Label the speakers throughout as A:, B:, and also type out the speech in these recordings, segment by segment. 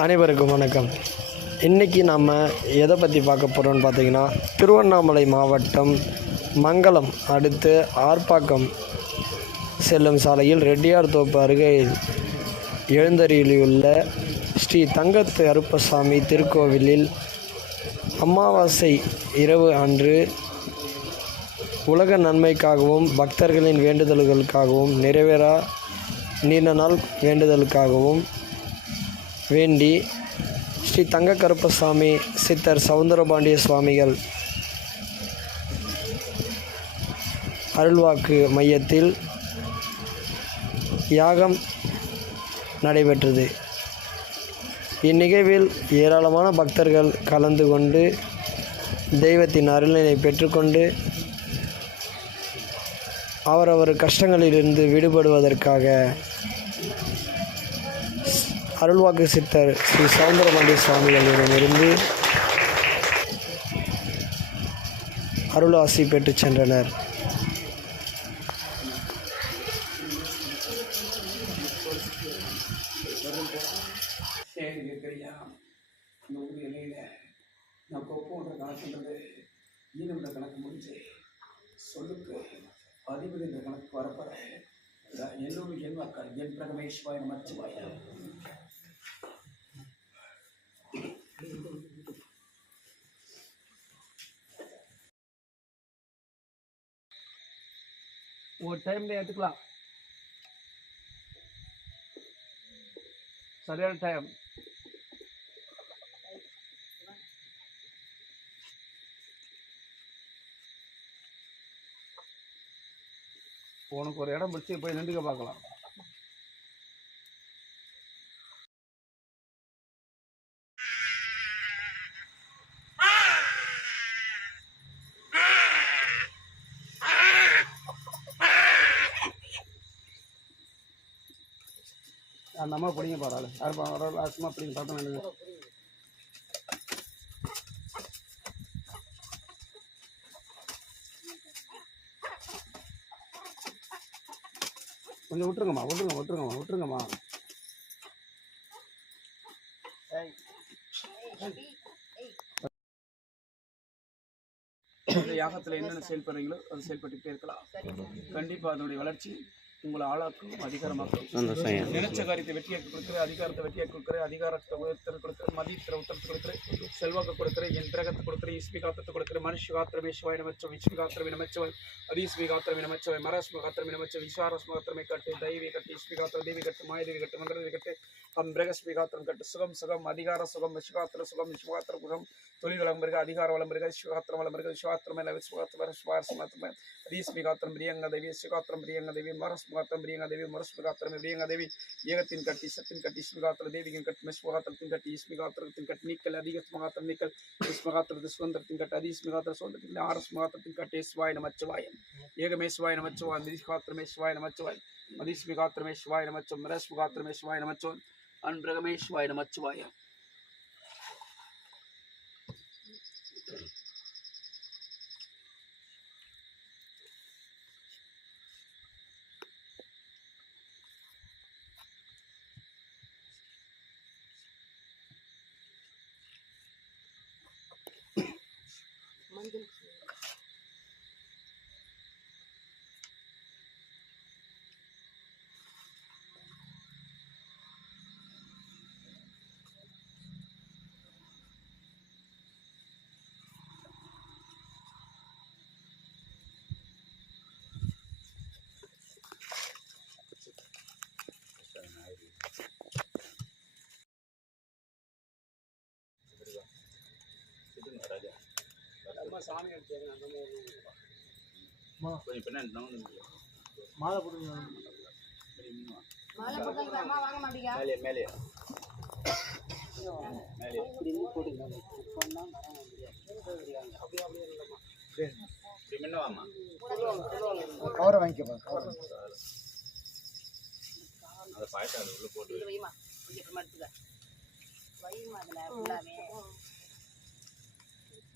A: அனைவருக்கும் வணக்கம். இன்றைக்கி நம்ம எதை பற்றி பார்க்க போகிறோம்னு பார்த்தீங்கன்னா திருவண்ணாமலை மாவட்டம் மங்களம் அடுத்து ஆர்ப்பாக்கம் செல்லும் சாலையில் ரெட்டியார் தோப்பு அருகே எழுந்தருளியுள்ள ஸ்ரீ தங்கத்து அருப்பசாமி திருக்கோவிலில் அமாவாசை இரவு அன்று உலக நன்மைக்காகவும் பக்தர்களின் வேண்டுதல்களுக்காகவும் நிறைவேறா நீண்ட நாள் வேண்டுதலுக்காகவும் வேண்டி ஸ்ரீ தங்க கருப்பசாமி சித்தர் சவுந்தரபாண்டிய சுவாமிகள் அருள்வாக்கு மையத்தில் யாகம் நடைபெற்றது. இந்நிகழ்வில் ஏராளமான பக்தர்கள் கலந்து கொண்டு தெய்வத்தின் அருளினை பெற்றுக்கொண்டு அவரவர் கஷ்டங்களிலிருந்து விடுபடுவதற்காக அருள்வாக்கு சித்தர் ஸ்ரீ சவுந்தரபாண்டிய சுவாமிகளிடமிருந்து அருளாசி பெற்றுச் சென்றனர்.
B: சரி இருக்கிறியா இந்த ஊர் எல்லையில் நான் கொப்புன்ற கணக்குன்றது ஈடுபட கணக்கு முடிஞ்சு சொல்லுக்கு பதிவு இந்த கணக்கு வரப்போற எல்லோரும் என் மக்கள் என் பிரகமேஸ்வாய நமச்சிவாய. ஒரு டைமில் எடுத்துக்கலாம். சரியான டைம் உனக்கு ஒரு இடம் பிடிச்சி போய் நின்றுக்க பார்க்கலாம். அந்த அம்மா பிடிங்க பரவாயில்ல யாரும் பரவாயில்ல பிடிங்க பார்த்தோம் நினைங்க கொஞ்சம் விட்டுருங்கம்மா விட்டுருங்க விட்டுருங்கம்மா விட்டுருங்கம்மா. இந்த யாகத்தில் என்னென்ன செயல்படுறீங்களோ அது செயல்பட்டுக்கிட்டே இருக்கலாம். கண்டிப்பாக அதனுடைய வளர்ச்சி உங்களை ஆளாக்கும் அதிகாரமாக்கும். நினைச்ச காரியத்தை வெற்றியாக்கி கொடுக்குற அதிகாரத்தை வெற்றியாக்கி கொடுக்குற அதிகாரத்தை உயர்த்தல் கொடுக்குற மதியத்தில் உத்தரத்து கொடுக்குற செல்வாக்கு கொடுக்குற என் பிரகத்தை கொடுக்குற இஸ்மிகாத்தத்தை கொடுக்குற மனுஷ காத்திரமே சிவாய் நமச்சவை விஷ்ணு காத்திரமே நமச்சவை அதீஸ்மி காத்திரமே நமச்சவை மரஸ்ம காத்திரமே நமச்சவை விஸ்வாரஸ்ம காத்திரமே கட்டு தெய்வீ கட்டு இஸ்மி காத்திரம் தேவி கட்டு மாயதேவி கட்டு மந்திரதேவி கட்டு கம் பிரகஸ்மி கட்டு சுகம் சுகம் அதிகார சுகம் விஸ்வகாத்திர சுகம் விஸ்வகாத்திர குகம் தொழில் வளம் பெருக அதிகார வளம் பெருக விஸ்வகாத்திரம் வளம் பெருக விஸ்வகாத்திரம் மேல விஸ்வகாத்திரம் சுவாரஸ்மாத்திரம் ரீஸ்மிகாத்திரம் பிரியங்க தேவி சிவகாத்திரம் பிரியங்க தேவி மரஸ்மகாத்திரம் பிரியங்க தேவி மரஸ்மகாத்திரம் பிரியங்க தேவி. ஏகத்தின் கட்டி சத்தின் கட்டி ஸ்மிகாத்திர தேவியின் கட்டி மெஸ்மகாத்திரத்தின் கட்டி இஸ்மிகாத்திரத்தின் கட்டி நீக்கல் அதிக ஸ்மகாத்திரம் நீக்கல் இஸ்மகாத்திரத்து சுதந்திரத்தின் கட்டி அதிஸ்மிகாத்திர சுதந்திரத்தின் ஆர் ஸ்மகாத்திரத்தின் கட்டி சிவாய நமச்சிவாயம் ஏகமே சிவாய நமச்சிவாய் மிதிகாத்திரமே சிவாய நமச்சிவாய் மதிஸ்மிகாத்திரமே சிவாய நமச்சம் மரஸ்மகாத்திரமே சிவாய நமச்சோம் அன்பிரகமே அந்த
A: மாலை போடுங்க
C: மாலை போட்டு அம்மா வாங்க மாட்டீங்க.
B: மேலே மேலே.
A: கவரை வாங்கிக்கப்பா கவரை
C: இது வைமா கொஞ்சம் அப்புறமா எடுத்துக்க. வைமா அதில் ஃபுல்லாமே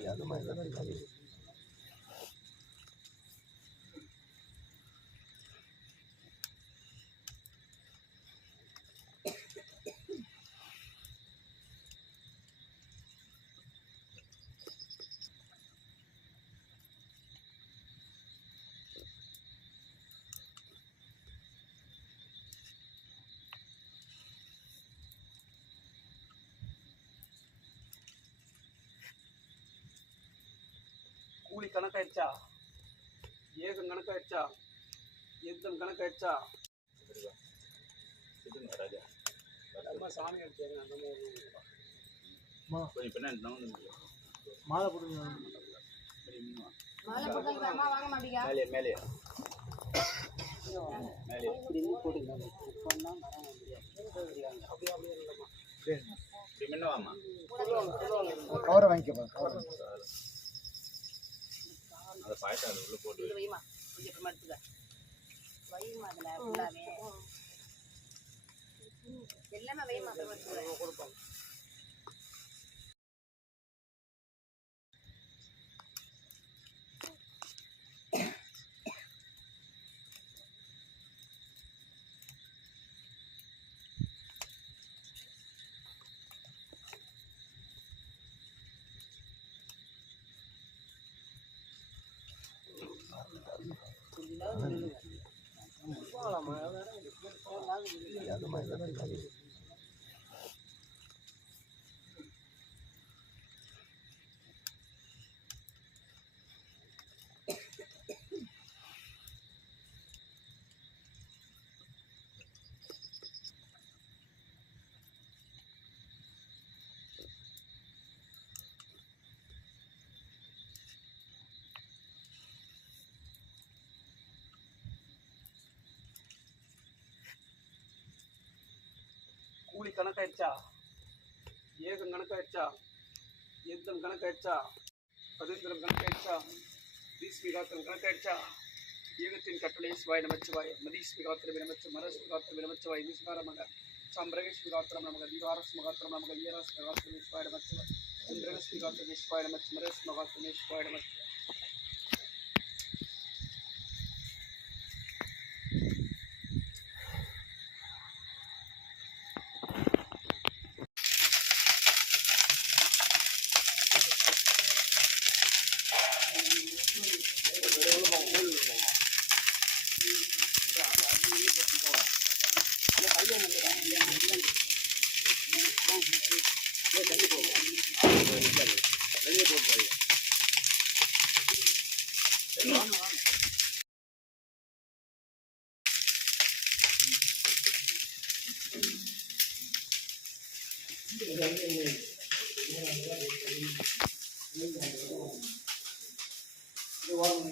C: எடுத்துக்க
B: கூலி கணக்காயிடுச்சா? ஏகம் கணக்காயிடுச்சா? யுத்தம் கணக்காயிடுச்சா? அம்மா சாமி அடிச்சாங்க அந்த மாதிரி
A: மாலை போடுங்க.
C: மாலை போட்டு அம்மா வாங்க மாட்டீங்க
D: மேலே மேலே.
A: வாங்கிக்கப்பா கவரை
D: அந்த பாயத்தை அது உள்ள போட்டு
C: வைமா. கொஞ்சம் அப்புறமா எடுத்துக்க. வைமா அதில் ஃபுல்லாகவே எல்லாமே வைமா அப்புறமா எடுத்துக்க.
B: યાદ கணக்காயிடுச்சா ஏகம் கணக்காயிடுச்சா யுத்தம் கணக்காயிடுச்சா பதிந்திரம் கணக்காயிடுச்சா தீஸ்மிகாத்திரம் கணக்காயிடுச்சா ஈகத்தின் கட்டளை சிவாய் நமச்சிவாய் மதீஸ்மிகாத்திரம் நமச்சு மரஸ்மிகாத்திரம் நமச்சிவாய் விஸ்வாரமக சாம்பிரகஸ்மிகாத்திரம் நமக தீவாரஸ்மிகாத்திரம் நமக வீரஸ்மிகாத்திரம் விஸ்வாய் நமச்சிவாய் இந்திரகஸ்மிகாத்திரம் விஸ்வாய் நமச்சு மரஸ்மிகாத்திரம் விஸ்வாய் நமச்சிவாய்
A: இது வாங்க